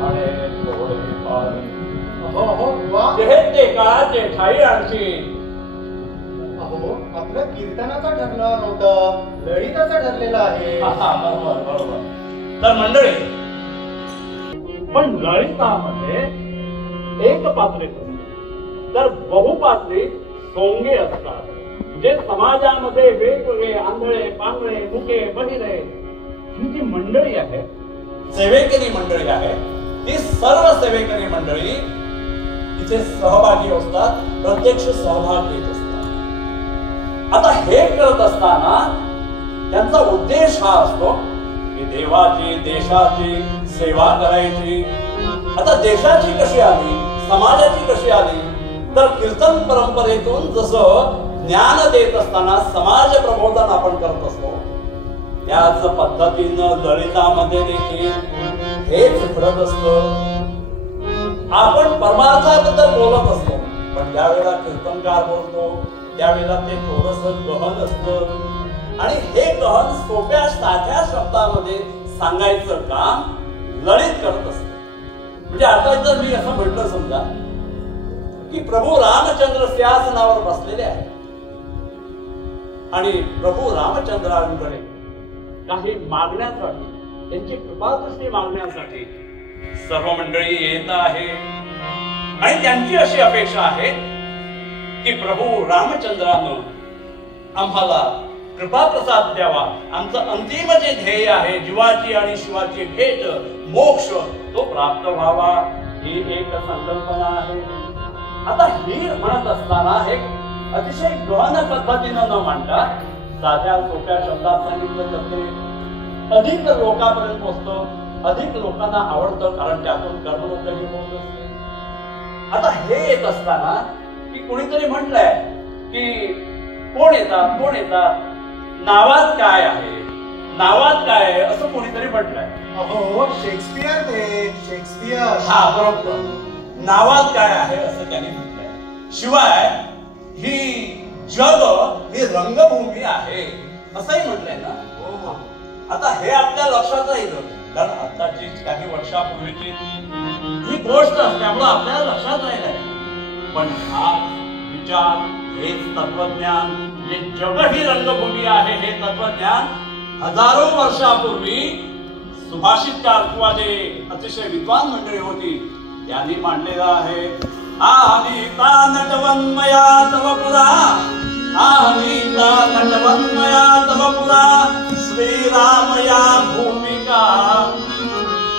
म्हणे थोडे पाणी ते काळाचे ठाई आणखी. अहो आपलं कीर्तनाचं ठरलं नव्हतं, ललिताचं ठरलेलं आहे. बरोबर बरोबर. तर मंडळी, पण ललितामध्ये एक पात्रे तर बहुपात्री सोंगे असतात, जे समाजामध्ये वेगवेगळे आंधळे पांगळे मुके बहिरे ही जी मंडळी आहे, सेवेकरी मंडळी आहे, ती सर्व सेवेकरी मंडळी इथे सहभागी असतात, प्रत्यक्ष सहभाग घेत असतात. आता हे करत असताना त्यांचा उद्देश हा असतो की देवाची देशाची सेवा करायची. आता देशाची कशी आली, समाजाची कशी आली, तर कीर्तन परंपरेतून जसं ज्ञान देत असताना समाज प्रबोधन आपण करत असतो, त्याच पद्धतीनं ललितामध्ये देखील हेच घडत असतं. आपण परमार्थाबद्दल बोलत असतो, पण ज्यावेळेला कीर्तनकार बोलतो त्यावेळेला ते थोडस गहन असतं आणि हे गहन सोप्या साध्या शब्दामध्ये सांगायचं काम ललित करत असतं. म्हणजे आता जर मी असं म्हटलं समजा की प्रभू रामचंद्र सिंहासनावर बसलेले आहेत आणि प्रभू रामचंद्रांकडे काही मागण्यासाठी, त्यांची कृपादृष्टी मागण्यासाठी सर्व मंडळी येत आहे आणि त्यांची अशी अपेक्षा आहे की प्रभू रामचंद्रानं आम्हाला कृपा प्रसाद द्यावा, आमचं अंतिम जे ध्येय आहे जीवाची आणि शिवाची भेट मोक्ष तो प्राप्त व्हावा, ही एक संकल्पना आहे. आता ही म्हणत असताना हे अतिशय गहन पद्धतीनं न मांडता साध्या सोप्या शब्दात सांगितलं तर ते अधिक लोकांपर्यंत पोहोचतं, अधिक लोकांना आवडतं, कारण त्यातून कर्मयोगही होत असते. आता हे येत असताना की कोणीतरी म्हटलंय की कोण येतात नावात काय आहे, नावात काय आहे असं कोणीतरी म्हटलंय. अहो शेक्सपियर ते शेक्सपियर. हा बरोबर, नावात काय आहे असं त्यांनी म्हटलंय. शिवाय ही जग ही रंगभूमी आहे असंही म्हटलंय ना. आता हे आपल्या लक्षात राहील, कारण आताची काही वर्षापूर्वीची ही गोष्ट असल्यामुळे आपल्याला लक्षात राहिलंय. पण हा विचार, हेच तत्वज्ञान, हे जग ही रंगभूमी आहे हे तत्वज्ञान हजारो वर्षापूर्वी सुभाषितकार किंवा जे अतिशय विद्वान मंडळी होती त्यांनी मांडलेलं आहे. आनीता नटवन्मया तव पुरा, आनीता नटवन्मया तव पुरा, श्रीरामया भूमिका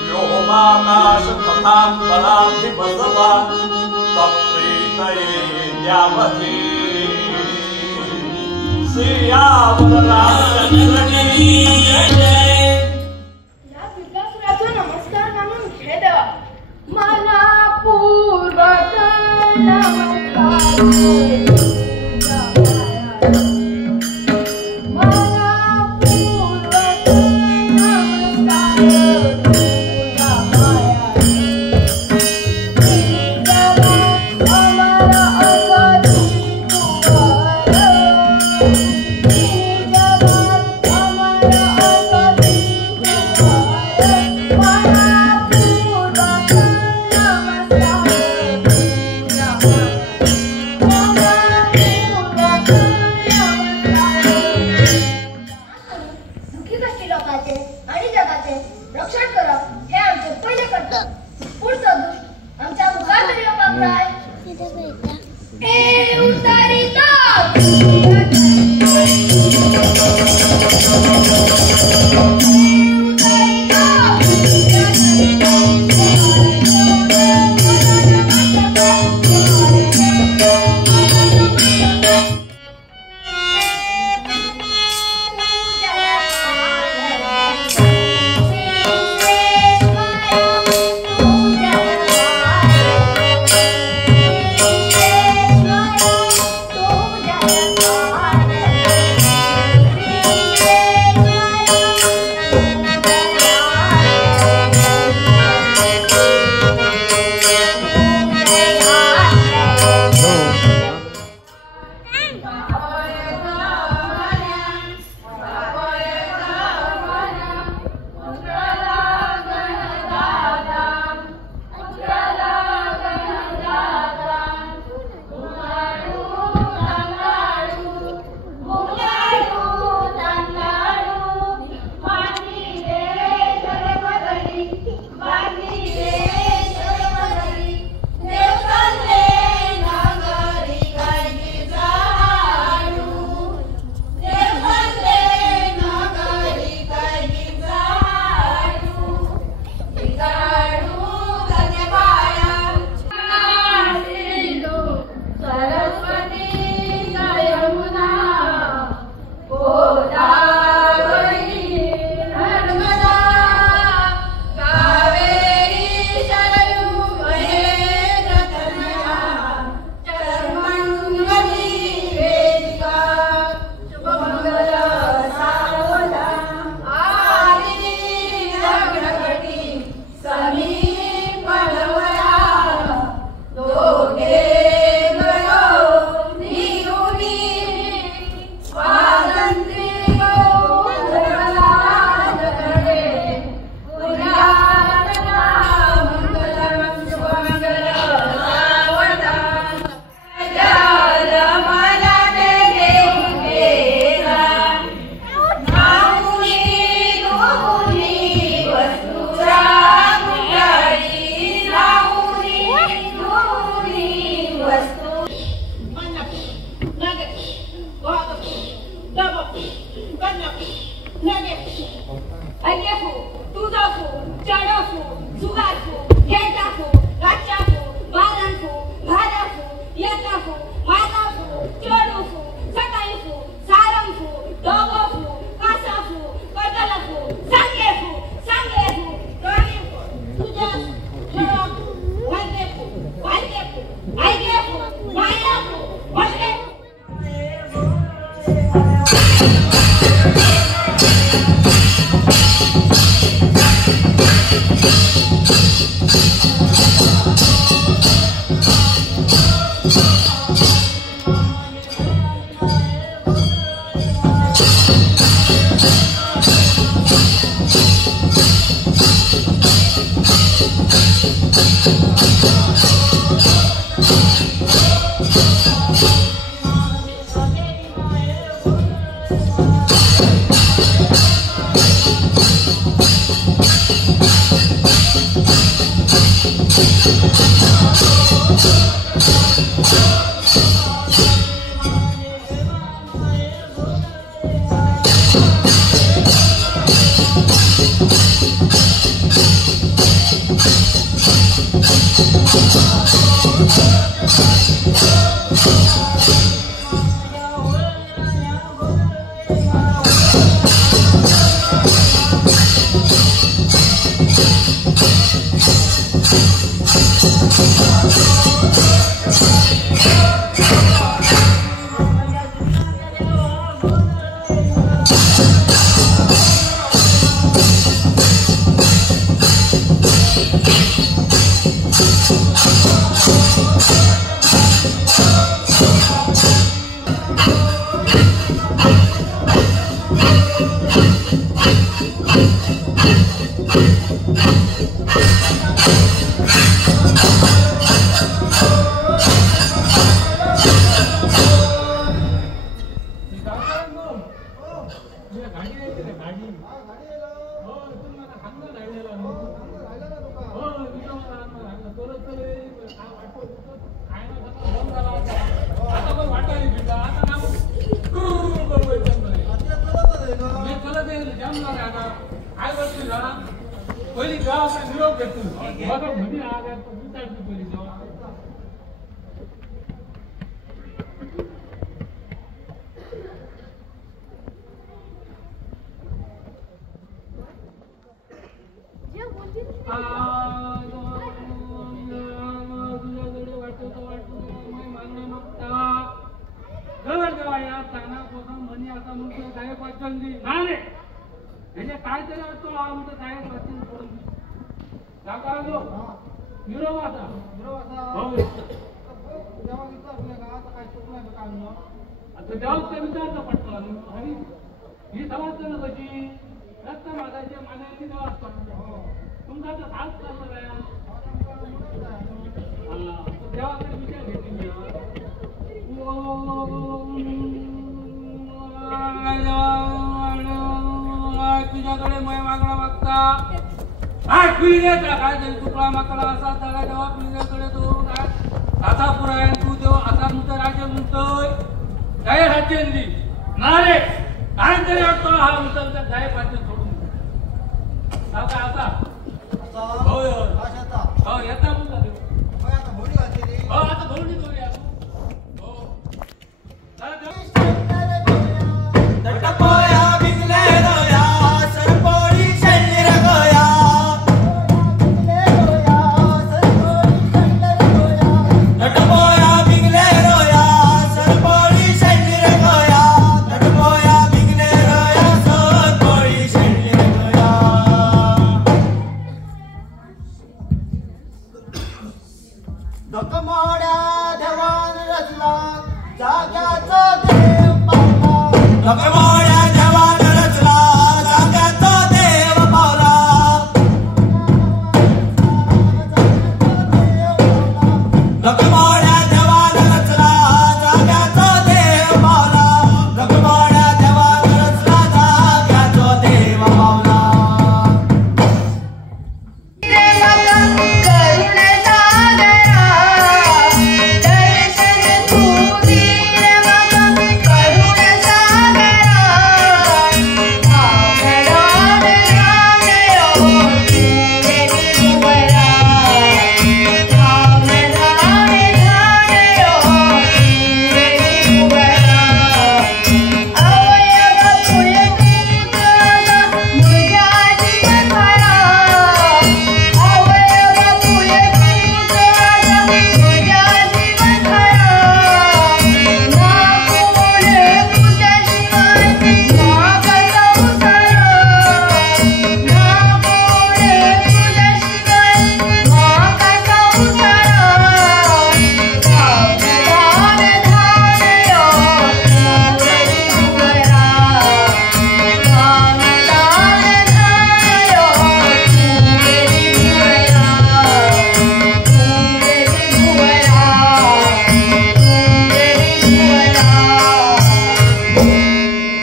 व्योमाकाश तथा पराधि बसवा तत्प्रीतये द्यावती श्रीयावर रामचंद्र की जय. या विकासराचा नमस्कार मानून घे देवा, मला पूर्वक नमस्कार. तुझ्याकडे मय मागणं मागता काय पिढीचा काय तरी तुकडा माकडा असा त्याला जेव्हा पिढीकडे तो आता पुराय तू देव आता नुसतं राज्य म्हणतोय काय राज्य ना रे काय तरी वाटतो हा नुसतं काय पाहिजे